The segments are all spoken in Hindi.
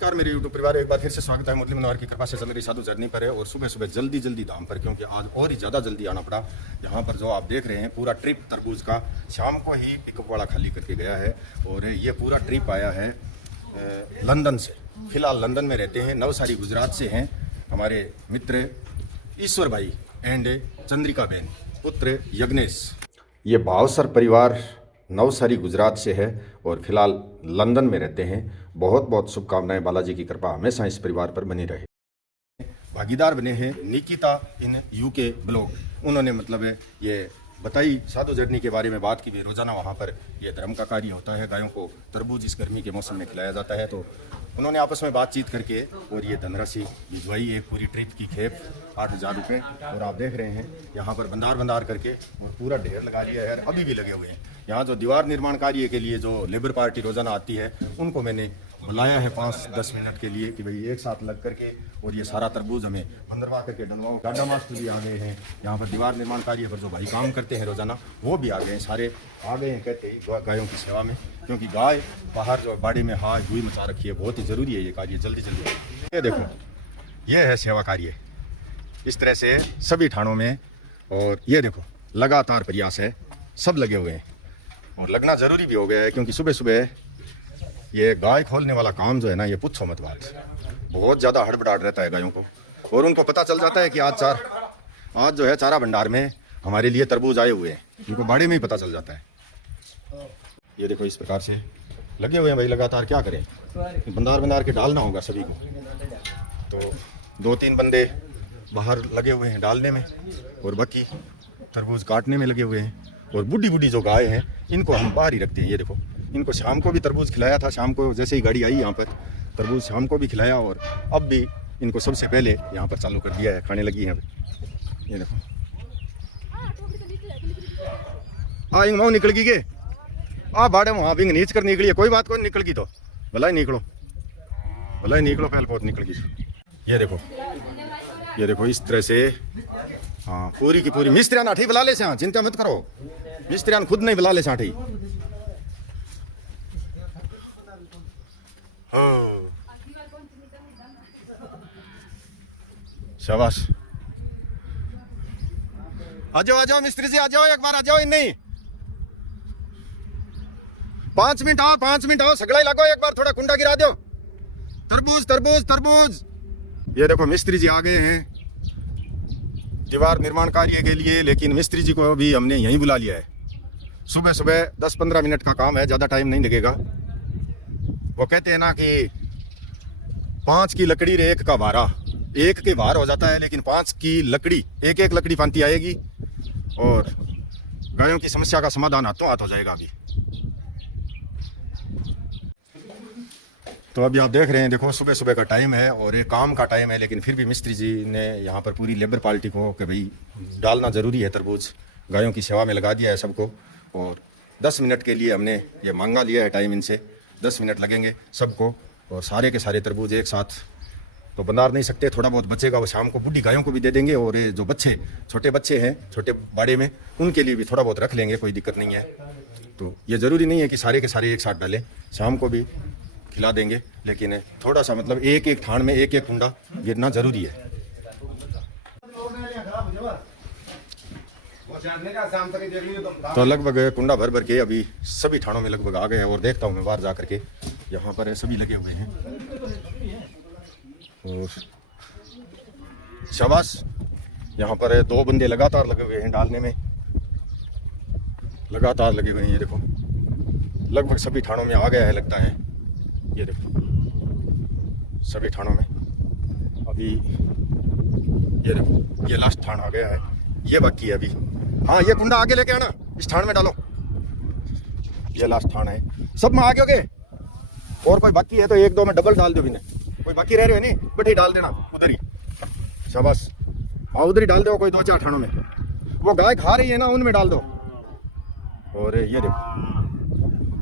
नमस्कार मेरे यूट्यूब परिवार, एक बार फिर से स्वागत है। मुरली मनोहर की कृपा से चल रही साधु जर्नी पर है और सुबह सुबह जल्दी धाम पर, क्योंकि आज और ही ज़्यादा जल्दी आना पड़ा। यहाँ पर जो आप देख रहे हैं पूरा ट्रिप तरबूज का शाम को ही पिकअप वाला खाली करके गया है और ये पूरा ट्रिप आया है लंदन से। फिलहाल लंदन में रहते हैं, नवसारी गुजरात से हैं हमारे मित्र ईश्वर भाई एंड चंद्रिका बहन पुत्र यज्ञेश। ये भावसर परिवार नवसारी गुजरात से है और फिलहाल लंदन में रहते हैं। बहुत बहुत शुभकामनाएं, बालाजी की कृपा हमेशा इस परिवार पर बनी रहे। भागीदार बने हैं निकिता इन यूके ब्लॉग। उन्होंने मतलब ये बताई साधु जर्नी के बारे में बात की भी। रोजाना वहाँ पर ये धर्म का कार्य होता है, गायों को तरबूज इस गर्मी के मौसम में खिलाया जाता है। तो उन्होंने आपस में बातचीत करके और ये धनराशि भिजवाई, एक पूरी ट्रिप की खेप 8,000 रुपये। और आप देख रहे हैं यहाँ पर बंदार करके और पूरा ढेर लगा लिया है, अभी भी लगे हुए हैं। यहाँ जो दीवार निर्माण कार्य के लिए जो लेबर पार्टी रोजाना आती है उनको मैंने बुलाया है 5-10 मिनट के लिए कि भाई एक साथ लग करके और ये सारा तरबूज हमें बंदरवा करके डलवाओ। गाडा मास्टर भी आ गए हैं यहाँ पर, दीवार निर्माण कार्य पर जो भाई काम करते हैं रोजाना वो भी आ गए हैं, सारे आ गए हैं कहते ही गायों की सेवा में। क्योंकि गाय बाहर जो बाड़ी में हाय हुई मचा रखी है, बहुत ही ज़रूरी है ये कार्य जल्दी। ये देखो, ये है सेवा कार्य इस तरह से सभी थानों में। और ये देखो लगातार प्रयास है, सब लगे हुए हैं और लगना ज़रूरी भी हो गया है। क्योंकि सुबह सुबह ये गाय खोलने वाला काम जो है ना, ये पूछो मत बात, बहुत ज़्यादा हड़बड़ाहट रहता है गायों को। और उनको पता चल जाता है कि आज जो है चारा भंडार में हमारे लिए तरबूज आए हुए हैं, उनको बाड़े में ही पता चल जाता है। ये देखो इस प्रकार से लगे हुए हैं भाई लगातार। क्या करें, बंदार के डालना होगा सभी को। तो 2-3 बंदे बाहर लगे हुए हैं डालने में और बाकी तरबूज काटने में लगे हुए हैं। और बूढ़ी जो गाय हैं इनको हम बाहर ही रखते हैं। ये देखो, इनको शाम को भी तरबूज खिलाया था। शाम को जैसे ही गाड़ी आई यहाँ पर तरबूज शाम को भी खिलाया और अब भी इनको सबसे पहले यहाँ पर चालू कर दिया है, खाने लगी हैं। ये देखो इंग माओ निकल गई के बाड़े वहाँ भी नीच कर निकली है। कोई बात को निकल गई तो भला ही निकलो पहले बहुत निकल गई। ये देखो इस तरह से हाँ पूरी की पूरी मिस्त्रियान आठी बुला ले से। हाँ चिंता मत करो, मिस्त्रियान खुद नहीं बुला ले से आठी। शाबाश, आ जाओ मिस्त्री जी, आ जाओ एक बार, आ जाओ। नहीं 5 मिनट आओ, सगड़ा ही लगो एक बार, थोड़ा कुंडा गिरा दो। तरबूज। ये देखो मिस्त्री जी आ गए हैं दीवार निर्माण कार्य के लिए, लेकिन मिस्त्री जी को भी हमने यहीं बुला लिया है। सुबह 10-15 मिनट का काम है, ज़्यादा टाइम नहीं लगेगा। वो कहते हैं ना कि 5 की लकड़ी रे 1 का भारा, 1 के भार हो जाता है, लेकिन 5 की लकड़ी एक लकड़ी फांती आएगी और गायों की समस्या का समाधान हाथों हाथ हो जाएगा। अभी तो अभी आप देख रहे हैं, देखो सुबह का टाइम है और ये काम का टाइम है, लेकिन फिर भी मिस्त्री जी ने यहाँ पर पूरी लेबर पार्टी को कि भाई डालना ज़रूरी है तरबूज, गायों की सेवा में लगा दिया है सबको। और 10 मिनट के लिए हमने ये मांगा लिया है टाइम इनसे, 10 मिनट लगेंगे सबको। और सारे के सारे तरबूज एक साथ तो बंदार नहीं सकते, थोड़ा बहुत बचेगा वो शाम को बूढ़ी गायों को भी दे देंगे। और ये जो छोटे बच्चे हैं छोटे बाड़े में, उनके लिए भी थोड़ा बहुत रख लेंगे, कोई दिक्कत नहीं है। तो ये ज़रूरी नहीं है कि सारे के सारे एक साथ डालें, शाम को भी खिला देंगे, लेकिन थोड़ा सा मतलब एक थान में एक कुंडा गिरना ज़रूरी है। तो लगभग कुंडा भर के अभी सभी थानों में लगभग आ गए हैं। और देखता हूँ मैं बाहर जा करके, यहाँ पर सभी लगे हुए हैं। और शाबाश, यहाँ पर 2 बंदे लगातार लगे हुए हैं डालने में, लगातार लगे हुए हैं। ये देखो लगभग सभी थानों में आ गया है लगता है। ये देखो सभी थानों में अभी, ये देखो ये लास्ट थान आ गया है, ये बाकी है अभी। हाँ ये कुंडा आगे लेके आना, इस थान में डालो। ये लास्ट थान है, सब में आगे हो गए। और कोई बाकी है तो 1-2 में डबल डाल दो। भी कोई बाकी रह रहे हैं नहीं, बैठे डाल देना उधर ही। शाबाश, हाँ उधर ही डाल दो, कोई 2-4 थानों में वो गाय खा रही है ना, उनमें डाल दो। और ये देखो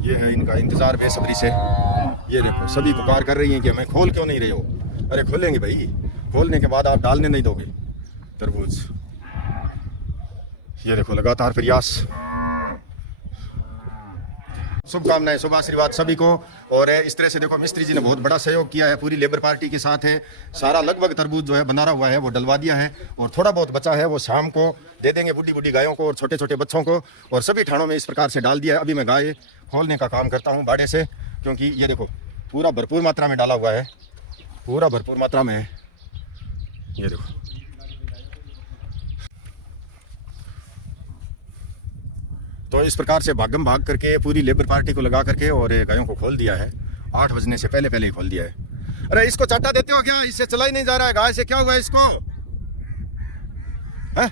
ये है इनका इंतजार बेसब्री से। ये देखो सभी पुकार कर रही हैं कि हमें खोल क्यों नहीं रहे हो। अरे खोलेंगे भाई, खोलने के बाद आप डालने नहीं दोगे तरबूज। ये देखो लगातार प्रयास। शुभकामनाएं, शुभ आशीर्वाद सभी को। और इस तरह से देखो मिस्त्री जी ने बहुत बड़ा सहयोग किया है, पूरी लेबर पार्टी के साथ है। सारा लगभग तरबूज जो है बंधारा हुआ है वो डलवा दिया है, और थोड़ा बहुत बचा है वो शाम को दे देंगे बूढ़ी बूढ़ी गायों को और छोटे छोटे बच्चों को। और सभी ठाणों में इस प्रकार से डाल दिया है। अभी मैं गाय खोलने का काम करता हूँ बाड़े से, क्योंकि ये देखो पूरा भरपूर मात्रा में डाला हुआ है, पूरा भरपूर मात्रा में है। ये देखो तो इस प्रकार से भागम भाग करके पूरी लेबर पार्टी को लगा करके और गायों को खोल दिया है। 8 बजने से पहले पहले ही खोल दिया है। अरे इसको चाटा देते हो क्या? इससे चला ही नहीं जा रहा है। गाय से क्या हुआ है इसको? है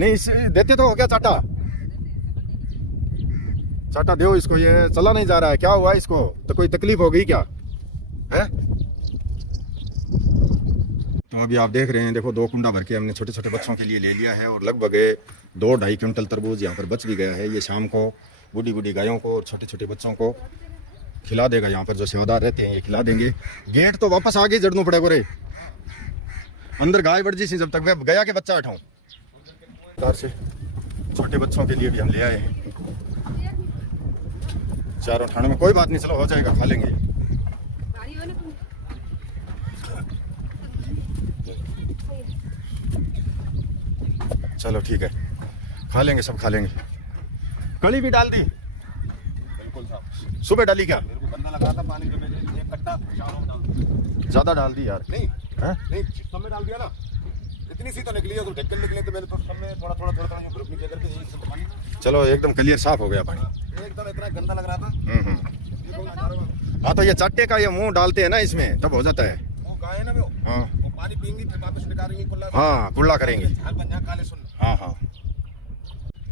नहीं, इस देते तो हो क्या चाटा? चाटा दो इसको, ये चला नहीं जा रहा है। क्या हुआ इसको? तो कोई तकलीफ हो गई क्या है? तो अभी आप देख रहे हैं, देखो 2 कुंडा भर के हमने छोटे छोटे बच्चों के लिए ले लिया है, और लगभग 2-2.5 क्विंटल तरबूज यहाँ पर बच भी गया है। ये शाम को बूढ़ी बूढ़ी गायों को और छोटे छोटे बच्चों को खिला देगा। यहाँ पर जो सेवादार रहते हैं ये खिला देंगे। गेट तो वापस आगे जड़नू पड़े गोरे, अंदर गाय बढ़ जी सी जब तक वह गया के बच्चा उठाऊं। से छोटे बच्चों के लिए भी हम ले आए हैं 4 ठाणे में। कोई बात नहीं, चलो हो जाएगा, खा लेंगे। चलो ठीक है, खा लेंगे, सब खा लेंगे। कली भी डाल दी? बिल्कुल साहब। सुबह डाली क्या? मेरे को गंदा लगा था पानी, तो मैंने एक कट्टा ज्यादा डाल दी यार। नहीं है? नहीं, सब में डाल दिया ना, इतनी सी तो निकली है, तो ढक्कन निकले तो मेरे तो सब में थोड़ा थोड़ा थोड़ा थोड़ा ग्रुप नीचे करके यही सब पानी। चलो एकदम क्लियर साफ हो गया पानी, एकदम इतना गंदा लग रहा था। हाँ तो ये चट्टे का ये मुंह डालते हैं ना इसमें, तब हो जाता है। वो गाय है ना वो, हाँ वो पानी पीएंगी फिर वापस निकालेंगे कुल्ला। हाँ कुल्ला करेंगे। हाँ हाँ।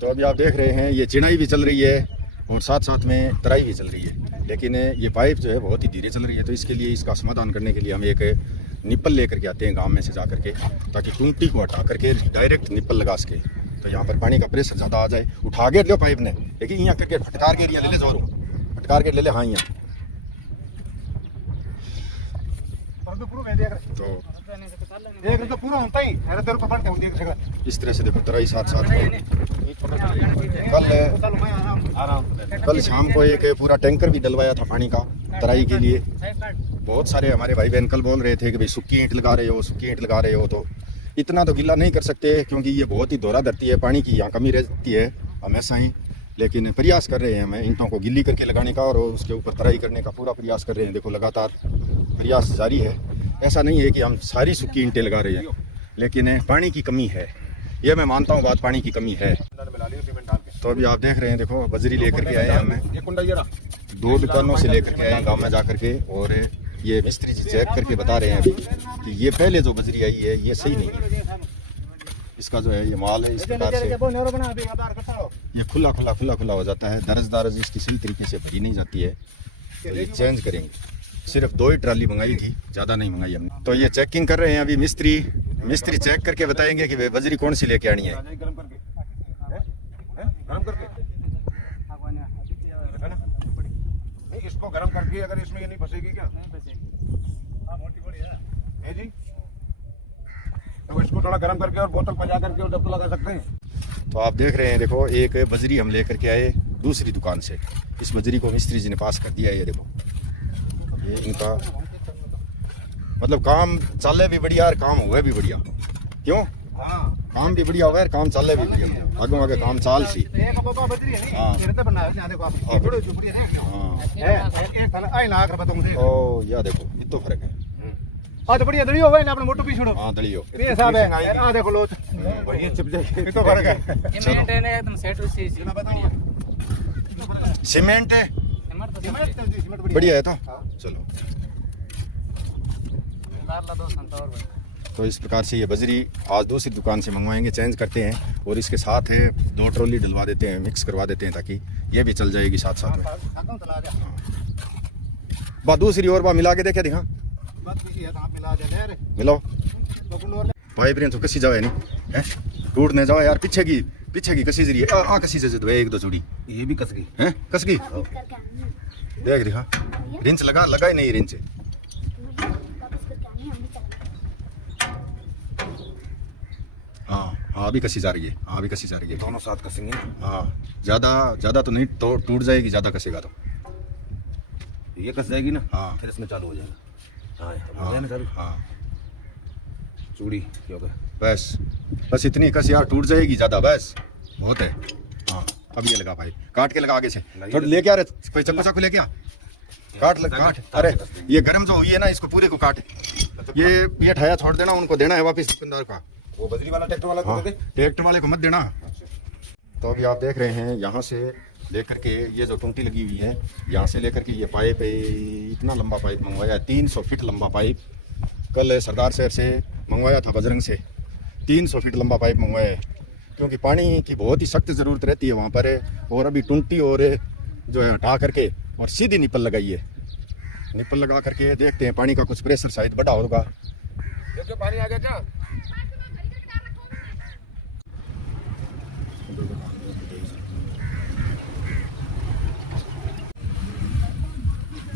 तो अभी आप देख रहे हैं ये चिनाई भी चल रही है और साथ साथ में तराई भी चल रही है, लेकिन ये पाइप जो है बहुत ही धीरे चल रही है। तो इसके लिए, इसका समाधान करने के लिए हम एक निप्पल लेकर के आते हैं गांव में से जा करके, ताकि टूंटी को हटा करके डायरेक्ट निप्पल लगा सके। तो यहाँ पर पानी का प्रेशर ज़्यादा आ जाए। उठा के लो पाइप ने, लेकिन यहाँ करके फटकार के एरिया ले ले, जोर फटकार के ले ले। हाँ यहाँ तो पूरा होता ही इस तरह से। देखो तराई साथ साथ कल शाम को एक पूरा टैंकर भी डलवाया था पानी का तराई के लिए। बहुत सारे हमारे भाई बहन कल बोल रहे थे कि भाई सूखी ईंट लगा रहे हो, सूखी ईंट लगा रहे हो। तो इतना तो गिला नहीं कर सकते, क्योंकि ये बहुत ही दोहरा धरती है, पानी की यहाँ कमी रहती है हमेशा ही। लेकिन प्रयास कर रहे हैं हमें ईंटों को गिल्ली करके लगाने का, और उसके ऊपर तराई करने का पूरा प्रयास कर रहे हैं। देखो लगातार प्रयास जारी है। ऐसा नहीं है कि हम सारी सूखी ईंटें लगा रहे हैं, लेकिन पानी की कमी है, ये मैं मानता हूँ बात, पानी की कमी है। तो अभी आप देख रहे हैं, देखो बजरी लेकर के आए हैं हमें, 2 दुकानों से लेकर के आए गाँव में जा करके। और ये मिस्त्री जी चेक करके बता रहे हैं अभी कि ये पहले जो बजरी आई है ये सही नहीं है। इसका जो है ये माल है इस प्रकार से ये खुला खुला खुला खुला हो जाता है। दरज इसकी सही तरीके से भरी नहीं जाती है, तो ये चेंज करेंगे। सिर्फ 2 ही ट्राली मंगाई थी, ज़्यादा नहीं मंगाई हमने। तो ये चेकिंग कर रहे हैं अभी मिस्त्री चेक करके बताएंगे कि बजरी कौन सी लेके आनी है। इसको गरम करके अगर इसमें ये नहीं फंसेगी क्या? है जी, तो इसको थोड़ा गरम करके और बोतल पजा करके और जब तो लगा सकते हैं। तो आप देख रहे हैं, देखो एक बजरी हम लेकर के आए दूसरी दुकान से। इस बजरी को मिस्त्री जी ने पास कर दिया है। ये देखो ये इनका मतलब काम चले भी बढ़िया और काम हुए भी बढ़िया। क्यों? काम भी बढ़िया हुआ है, काम चले भी बढ़िया। आगे आगे काम चाल सी। ओ या देखो इतो फर्क है। तो बढ़िया दड़ी होगा ना, अपने मोटो पीस छोड़ो। हां दड़ी हो ये साहब है। आ देखो लोच बढ़िया चिप जाए, इतो फर्क है। सीमेंट है ना एकदम सेट उसी से बढ़िया। सीमेंट है, सीमेंट बढ़िया है। तो चलो तो इस प्रकार से ये बजरी आज दूसरी दुकान से मंगवाएंगे, चेंज करते हैं, और इसके साथ है 2 ट्रॉली डलवा देते हैं, मिक्स करवा देते हैं, ताकि ये भी चल जाएगी साथ साथ में। बात दूसरी और बात मिला के देखे दिखा मिलाओ पाइप तो कसी जाओ नहीं है, टूट नहीं जाओ यार। पीछे की कसी जरी है, कसी जरूर 1-2 चूड़ी ये भी कस गई है, कस गई। देख दिखा, रिंच लगा ही नहीं रिंच। हाँ अभी कसी जा रही है, हाँ अभी कसी जा रही है। दोनों साथ कसेंगे। हाँ ज़्यादा तो नहीं, तो टूट जाएगी, ज़्यादा कसेगा तो। ये कस जाएगी ना, हाँ फिर इसमें चालू हो जाएगा। हाँ हो हाँ जाए ना चालू। हाँ चूड़ी क्यों? बस इतनी कस यार, टूट जाएगी ज़्यादा, बस बहुत है। हाँ अब ये लगा भाई, काट के लगा आगे से, थोड़ा लेके आ रहे, कोई चाकू चाकू लेके आ, काट। अरे ये गर्म जो हुई है ना, इसको पूरे को काट। ये ठाया छोड़ देना, उनको देना है वापस दुकानदार का। वो बजरी वाला ट्रैक्टर वाला हाँ को दे दे। ट्रैक्टर वाले को मत देना। तो अभी आप देख रहे हैं यहाँ से लेकर के ये जो टूंटी लगी हुई है, यहाँ से लेकर के ये पाइप है, इतना लंबा पाइप मंगवाया है, 300 फीट लंबा पाइप। कल सरदार शहर से मंगवाया था, बजरंग से 300 फीट लंबा पाइप मंगवाया है, क्योंकि पानी की बहुत ही सख्त ज़रूरत रहती है वहाँ पर। और अभी टूंटी और जो है हटा करके और सीधी निप्पल लगाई है। निप्पल लगा करके देखते हैं, पानी का कुछ प्रेशर शायद बढ़ा होगा। देखो पानी आ गया क्या?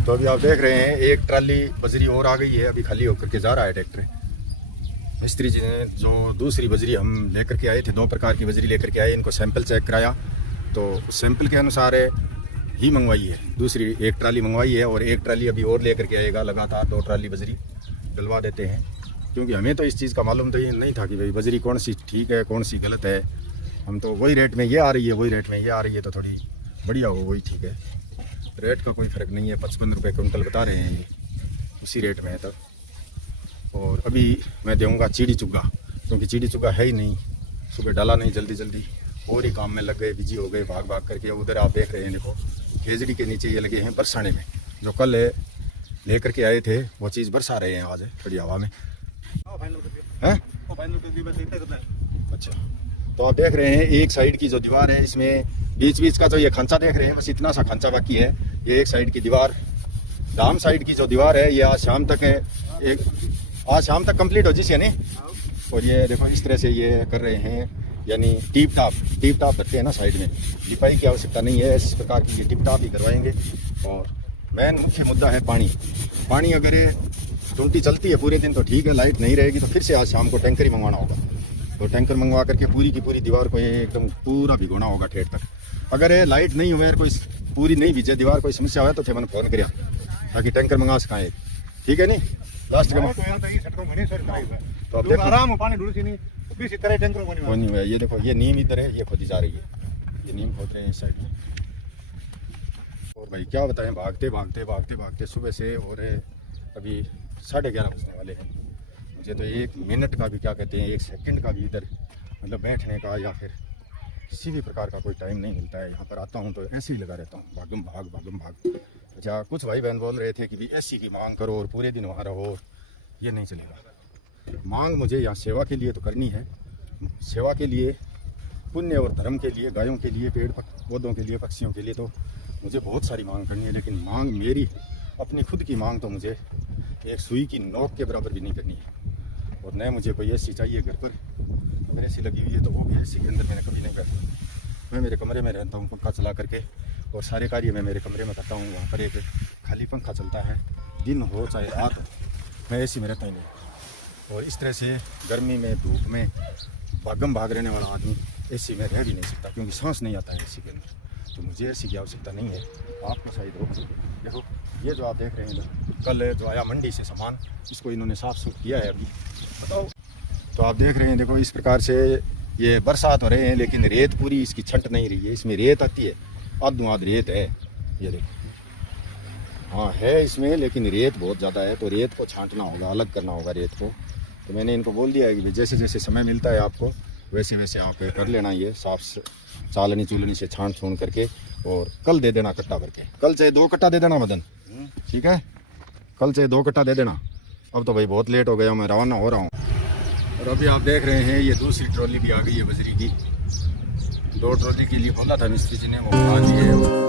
तो अभी आप देख रहे हैं एक ट्राली बजरी और आ गई है, अभी खाली होकर के जा रहा है ट्रैक्टर। मिस्त्री जी ने जो दूसरी बजरी हम लेकर के आए थे, 2 प्रकार की बजरी लेकर के आए, इनको सैंपल चेक कराया तो सैंपल के अनुसार ही मंगवाई है। दूसरी एक ट्राली मंगवाई है और एक ट्राली अभी और लेकर के आएगा। लगातार 2 ट्राली बजरी डलवा देते हैं, क्योंकि हमें तो इस चीज़ का मालूम तो ये नहीं था कि भाई बजरी कौन सी ठीक है कौन सी गलत है। हम तो वही रेट में ये आ रही है, वही रेट में ये आ रही है, तो थोड़ी बढ़िया हो वही ठीक है। रेट का कोई फ़र्क नहीं है, 55 रुपये कुंटल बता रहे हैं, ये उसी रेट में है तब। और अभी मैं दूँगा चीड़ी चुग्गा, क्योंकि चीड़ी चुग्गा है ही नहीं, सुबह डाला नहीं, जल्दी और ही काम में लग गए, बिजी हो गए भाग करके। उधर आप देख रहे हैं, देखो खेजड़ी के नीचे ये लगे हैं बरसाने में, जो कल लेकर के आए थे वो चीज़ बरसा रहे हैं आज थोड़ी हवा में हैं। अच्छा, तो आप देख रहे हैं एक साइड की जो दीवार है, इसमें बीच का जो ये खांचा देख रहे हैं, बस इतना सा खांचा बाकी है। ये एक साइड की दीवार, दाम साइड की जो दीवार है, ये आज शाम तक है, आज शाम तक कंप्लीट हो जिस, यानी। और ये देखो इस तरह से ये कर रहे हैं, यानी टिप टाप करते हैं ना साइड में, लिपाई की आवश्यकता नहीं है, इस प्रकार की ये टिप टाप ही करवाएंगे। और मेन मुख्य मुद्दा है पानी अगर ये टूंटी चलती है पूरे दिन तो ठीक है, लाइट नहीं रहेगी तो फिर से आज शाम को टैंकर ही मंगवाना होगा। तो टैंकर मंगवा करके पूरी की पूरी दीवार को ये एकदम पूरा भिगोना होगा ठेठ तक। अगर ये लाइट नहीं हुए, कोई पूरी नहीं भिजे दीवार, कोई समस्या हो तो फिर मैंने फ़ोन करिया ताकि टैंकर मंगा सकाएं, ठीक है नहीं। लास्ट का तो अब देखो आराम पानी ढूंढ सी नहीं, इसी तरह टैंकर को नहीं हुआ। ये देखो ये नीम इधर है, ये खोदी जा रही है, ये नीम खोद रहे हैं इस साइड में। और भाई क्या बताएं, भागते सुबह से, और अभी 11:30 बजने वाले हैं। मुझे तो 1 मिनट का भी, क्या कहते हैं 1 सेकंड का भी इधर मतलब बैठने का या फिर किसी भी प्रकार का कोई टाइम नहीं मिलता है। यहाँ पर आता हूँ तो ऐसे ही लगा रहता हूँ, भागम भाग। अच्छा, कुछ भाई बहन बोल रहे थे कि भी एसी की मांग करो और पूरे दिन वहाँ रहो, ये नहीं चलेगा। मांग मुझे यहाँ सेवा के लिए तो करनी है, सेवा के लिए, पुण्य और धर्म के लिए, गायों के लिए, पेड़ पौधों के लिए, पक्षियों के लिए तो मुझे बहुत सारी मांग करनी है। लेकिन मांग मेरी अपनी खुद की मांग तो मुझे एक सुई की नोक के बराबर भी नहीं करनी है। और न मुझे कोई एसी चाहिए घर पर, अगर एसी लगी हुई है तो वो भी एसी के अंदर मैंने कभी नहीं करता। मैं मेरे कमरे में रहता हूँ पंखा चला करके, और सारे कार्य मैं मेरे कमरे में करता हूँ। वहाँ पर एक खाली पंखा चलता है, दिन हो चाहे रात हो, मैं एसी में रहता ही नहीं। और इस तरह से गर्मी में, धूप में भागम भाग रहने वाला आदमी एसी में रह भी नहीं सकता, क्योंकि सांस नहीं आता है एसी के अंदर। तो मुझे एसी की आवश्यकता नहीं है, आपको शायद हो। देखो ये जो आप देख रहे हैं, कल जो आया मंडी से सामान, इसको इन्होंने साफ सुथ किया है अभी, बताओ। तो आप देख रहे हैं, देखो इस प्रकार से ये बरसात हो रहे हैं, लेकिन रेत पूरी इसकी छंट नहीं रही है। इसमें रेत आती है, आध रेत है, ये देखो, हाँ है इसमें, लेकिन रेत बहुत ज़्यादा है। तो रेत को छांटना होगा, अलग करना होगा रेत को। तो मैंने इनको बोल दिया है कि जैसे जैसे समय मिलता है आपको, वैसे वैसे आप कर लेना, ये साफ चालनी चूलनी से छांट छून करके, और कल दे देना कट्टा भर के। कल चाहे 2 कट्टा दे देना मदन, ठीक है, कल चाहे 2 कट्टा दे देना। अब तो भाई बहुत लेट हो गया, मैं रवाना हो रहा हूँ। और अभी आप देख रहे हैं ये दूसरी ट्रॉली भी आ गई है बजरी की। 2 ट्रॉली के लिए बोला था मिस्त्री जी ने, वो उठा दिए।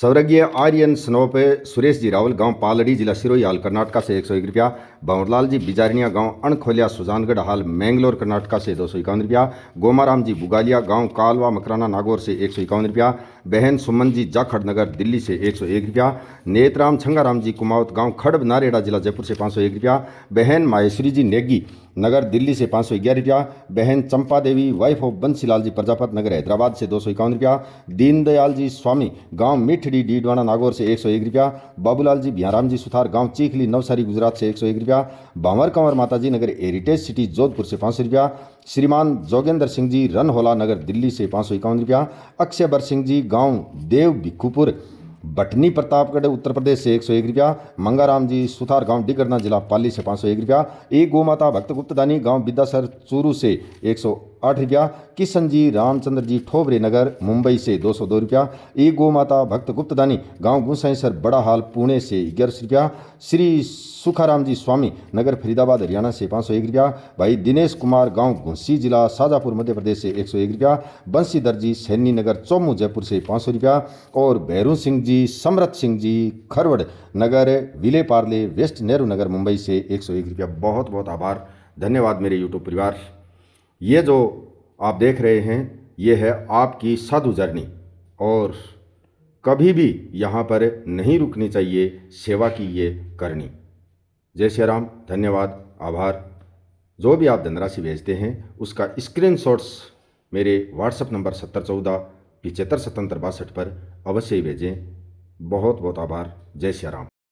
स्वर्गीय आर्यन स्नोप सुरेश जी रावल गांव पालड़ी जिला सिरोही हाल कर्नाटका से 101 रुपया। भंवरलाल जी बिजारिया गांव अणखोलिया सुजानगढ़ हाल मैंगलोर कर्नाटका से 251 रुपया। गोमाराम जी बुगालिया गांव कालवा मकराना नागौर से 151 रुपया। बहन सुमन जी जाखड़ नगर दिल्ली से 101 रुपया। नेतराम छंगाराम जी कुमावत गांव खड़ब नारेड़ा जिला जयपुर से 501 रुपया। बहन माहेश्वरी जी नेगी नगर दिल्ली से 511 रुपया। बहन चंपा देवी वाइफ ऑफ बंसीलाल जी प्रजापत नगर हैदराबाद से 251 रुपया। दीनदयाल जी स्वामी गांव मिठड़ी डीडवाना नागौर से 101 रुपया। बाबूलाल जी बिहाराम जी सुथार गांव चीखली नवसारी गुजरात से 101 रुपया। भांवर कंवर माताजी नगर हेरिटेज सिटी जोधपुर से 500 रुपया। श्रीमान जोगेंद्र सिंह जी रनहोला नगर दिल्ली से 551 रुपया। अक्षयबर सिंह जी गांव देव भिखुपुर बटनी प्रतापगढ़ उत्तर प्रदेश से 101 रुपया। मंगाराम जी सुथार गांव डिगरना जिला पाली से 501 रुपया। एक गोमाता भक्त गुप्तदानी गांव बिद्दासर चूरू से 108 रुपया। किशन जी रामचंद्र जी ठोबरे नगर मुंबई से 202 रुपया। एक गोमाता भक्त गुप्तदानी गांव गुसाईसर बड़ा हाल पुणे से 11 रुपया। श्री सुखाराम जी स्वामी नगर फरीदाबाद हरियाणा से 501 रुपया। भाई दिनेश कुमार गांव घुंसी जिला शाजापुर मध्य प्रदेश से 101 रुपया। बंसीधर जी सैनी नगर चौमू जयपुर से 500 रुपया। और भैरू सिंह जी समरथ सिंह जी खरवड़ नगर विले पार्ले वेस्ट नेहरू नगर मुंबई से 101 रुपया। बहुत बहुत आभार, धन्यवाद मेरे यूट्यूब परिवार। ये जो आप देख रहे हैं ये है आपकी साधु जर्नी, और कभी भी यहाँ पर नहीं रुकनी चाहिए, सेवा की ये करनी। जय श्री राम, धन्यवाद, आभार। जो भी आप धनराशि भेजते हैं उसका स्क्रीनशॉट्स मेरे व्हाट्सएप नंबर 7014 75 77 62 पर अवश्य ही भेजें। बहुत बहुत आभार। जय श्री राम।